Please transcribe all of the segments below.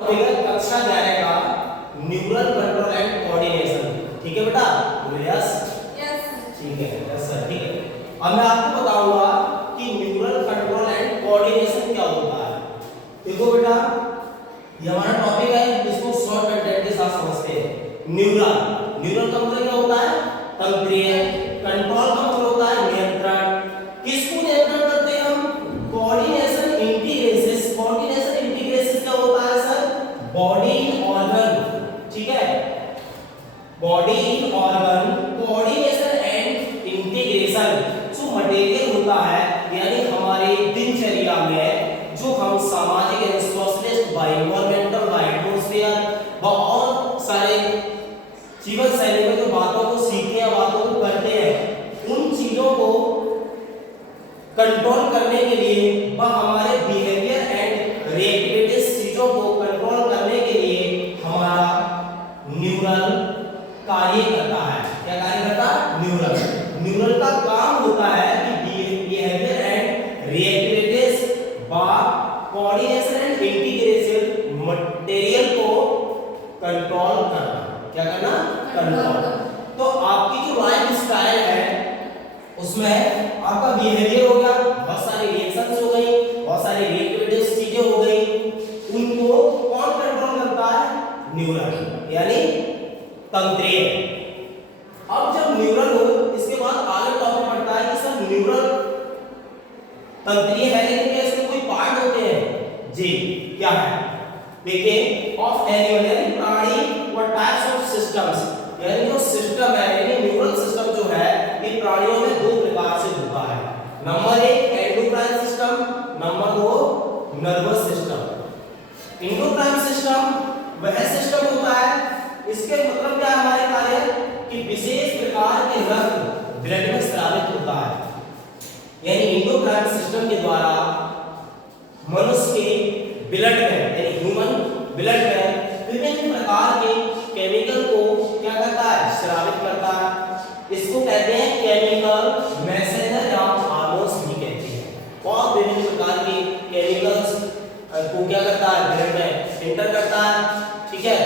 कक्षा 11 का neural control and coordination. ठीक है बेटा? यस यस ठीक है, यस सर ठीक है। अब मैं आपको बताऊंगा कि न्यूरल कंट्रोल एंड कोऑर्डिनेशन क्या होता है। देखो बेटा, ये हमारा टॉपिक है जिसको शॉर्ट कंटेंट के साथ समझते हैं। न्यूरल न्यूरल का मतलब क्या होता है? तंत्रीय। कंट्रोल का मतलब होता है नियंत्रण। किसको नियंत्रण करते हैं हम? कोऑर्डिनेशन इंटीग्रेसिस। कोऑर्डिनेशन इंटीग्रेसिस क्या होता है सर? Body organ. ठीक है, body organ coordination and integration जो मटेरियल होता है, यानी हमारे दिनचर्या में जो हम सामाजिक यानी socialist by environmental by atmosphere और सारे जीवन शैली में जो बातों को सीखते हैं, बातों को करते हैं, उन चीजों को कंट्रोल करने के लिए वह हमारे बिहेवियर एंड रिएक्टिविटीज चीजों को कंट्रोल करने के लिए हमारा न्यूरल कार्य करता है। क्या कार्य करता है? न्यूरल। न्यूरल का काम होता है कि बिहेवियर एंड रिएक्टिविटीज बा कोऑर्डिनेशन एंड इंटीग्रेशन मटेरियल को कंट्रोल करना। क्या करना? कंट्रोल। तो आपकी जो लाइफ स्टाइल है उसमें आपका बिहेवियर हो गया, बहुत सारी रिएक्शंस हो गई, बहुत सारी रिएक्टिविटीज चीजें हो गई, उनको कौन कंट्रोल करता है? न्यूरल यानी तंत्रीय। अब जब न्यूरल हो, इसके बाद आगे टॉपिक पढ़ता है कि सर न्यूरल तंत्रीय है लेकिन क्या इसके कोई पार्ट होते हैं? जी, क्या है? देखिए, ऑफ एनिमल यानी प्राणी और टाइप्स ऑफ सिस्टम्स, यानी जो सिस्टम है यानी न्यूरल सिस्टम जो है ये प्राणियों में दो प्रकार से होता है। Number 1 endocrine system, number 2 nervous system. Endocrine system वह सिस्टम होता है, इसके मतलब क्या है हमारे कार्य कि विशेष प्रकार के रक्त ब्लड में स्रावित होता है, यानी एंडोक्राइन सिस्टम के द्वारा मनुष्य के ब्लड में यानी ह्यूमन ब्लड में विभिन्न प्रकार के केमिकल को क्या करता है? स्रावित करता है। इसको कहते हैं केमिकल मैसेंजर या हार्मोन्स भी कहते हैं। और विभिन्न प्रकार के केमिकल्स को क्या करता है? ब्लड में एंटर करता है। ठीक है,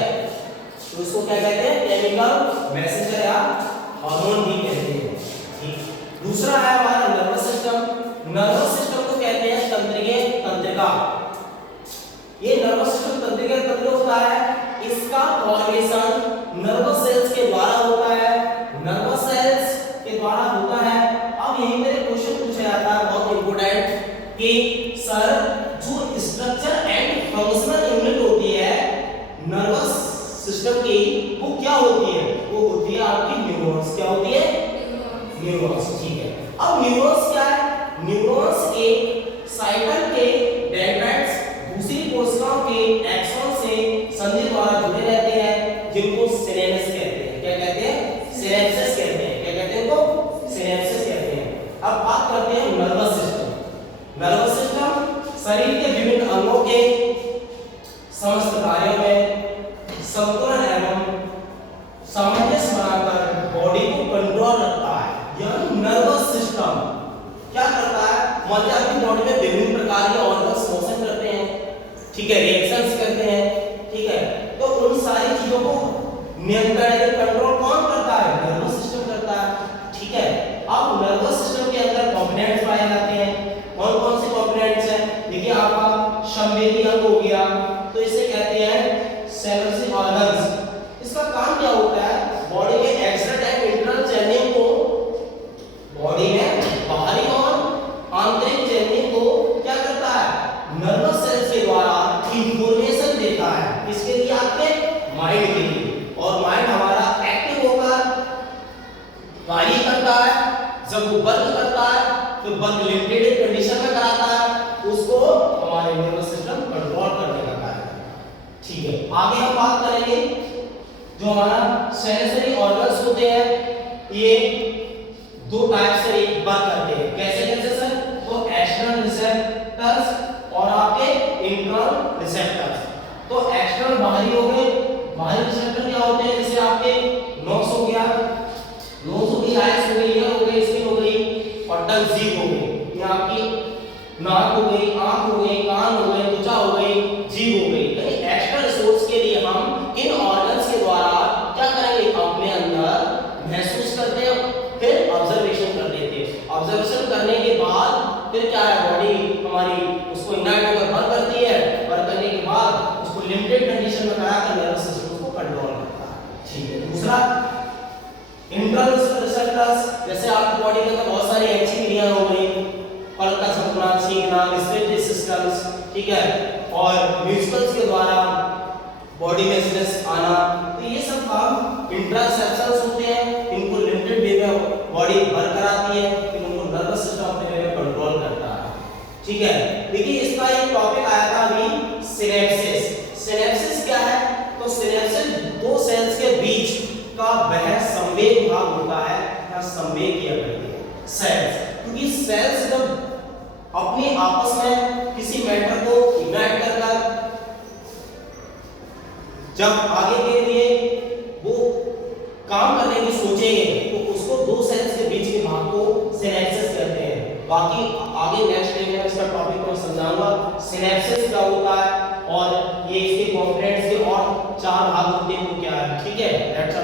तो इसको क्या कहते हैं? केमिकल मैसेंजर या हार्मोन भी कहते हैं। ठीक, दूसरा है हमारा नर्वस सिस्टम। नर्वस सिस्टम को कहते हैं तंत्रिका। तंत्रिका, ये नर्वस सिस्टम तंत्रिका तंत्र होता है, इसका फॉर्मेशन नर्वस सेल्स के द्वारा होता है। नर्वस सेल्स के द्वारा होता है। अब यही मेरे क्वेश्चन पूछा जाता है बहुत इंपॉर्टेंट कि सर जो स्ट्रक्चर एंड फंक्शनल यूनिट होती है नर्वस सिस्टम की वो क्या होती है? वो होती है आपकी न्यूरॉन्स। क्या होती है? न्यूरॉन्स। ठीक है, अब न्यूरॉन्स क्या है? न्यूरॉन्स एक साइटल के डेंड्राइट्स दूसरी कोशिकाओं के एक्सॉन से संधि द्वारा जुड़े रहते हैं, जिनको सिनेप्स कहते हैं। क्या कहते हैं? सिनेप्सिस कहते हैं। क्या कहते हैं? उनको सिनेप्सिस कहते हैं। अब बात करते हैं नर्वस सिस्टम। नर्वस सिस्टम शरीर के विभिन्न अंगों के समस्त कार्यों में संतुलन एवं सामंजस्य बनाकर बॉडी को कंट्रोल रखता है। यह नर्वस सिस्टम क्या करता है? मान लीजिए आपकी बॉडी में विभिन्न प्रकार के ऑर्गन्स मोशन करते हैं, ठीक है, रिएक्शंस करते हैं, ठीक है, तो उन सारी चीजों को नियंत्रण या कंट्रोल कौन करता है? नर्वस सिस्टम करता है। ठीक है, अब नर्वस सिस्टम के अंदर कंपोनेंट्स पाए जाते हैं। कौन कौन से कंपोनेंट्स हैं? देखिए, आपका संवेदी अंग हो गया, तो इसे कहते हैं सेंसरी ऑर्गन्स। इसका काम क्या होता है? बॉडी में एक्सटर्नल एंड इंटरनल चैनलिंग को, बॉडी में बाहरी और आंतरिक चैनलिंग को क्या करता है? नर्वस सेल्स के द्वारा इंफॉर्मेशन देता है। किसके लिए? आपके माइंड के लिए। और माइंड हमारा एक्टिव होकर कार्य करता है। जब वो वर्क करता है तो वर्क लिमिटेड कंडीशन में कराता है, उसको हमारे नर्वस सिस्टम कंट्रोल करने का कार्य करता है। ठीक है, आगे हम बात करेंगे जो हमारा सेंसरी ऑर्गन्स होते हैं, ये दो टाइप से वर्क करते हैं। कैसे कैसे सर? तो एक्सटर्नल रिसेप्टर्स और आपके इंटरनल रिसेप्टर्स। तो एक्सटर्नल बाहरी हो गए, बाहरी रिसेप्टर क्या होते हैं? जैसे आपके नोज हो गया, नोज हो गई, आइज हो गई, ईयर हो गई, स्किन हो गई और टंग जीभ हो गई। ये आपकी नाक हो गई, आंख हो गई, कान हो गए, त्वचा हो गई, जीभ हो गई। यानी एक्सटर्नल लिमिटेड कंडीशन में करा कर नर्वस सिस्टम को कंट्रोल करता है। ठीक है। दूसरा इंट्रामस्कुलर रिसेप्टर्स, जैसे आपकी बॉडी के अंदर बहुत सारी एक्टिव क्रिया हो गई, पलक का झपकना, छींकना, रेस्पिरेटरी सिस्टम्स, ठीक है, और म्यूजिकल्स के द्वारा बॉडी में स्ट्रेस आना, तो ये सब काम इंट्रासेप्शंस होते हैं। इनको लिमिटेड वे में बॉडी भर कराती है, फिर उनको नर्वस सिस्टम अपने वे में कंट्रोल करता है। ठीक है। देखिए इसका एक टॉपिक आया था अभी, सिनेप्सिस। सिनेप्सिस क्या है? तो सिनेप्सिस दो सेल्स के बीच का वह संवेग भाग होता है या संवेग किया करती है सेल्स, क्योंकि सेल्स जब अपने आपस में किसी मैटर को यूनाइट कर जब आगे के लिए वो काम करने की सोचेंगे तो उसको दो सेल्स के बीच के भाग को सिनेप्सिस कहते हैं। बाकी आगे नेक्स्ट डे में इसका टॉपिक मैं समझाऊंगा सिनेप्सिस क्या होता है और ये इसके कंपोनेंट्स के और चार भाग होते हैं वो क्या है। ठीक है। लेट्स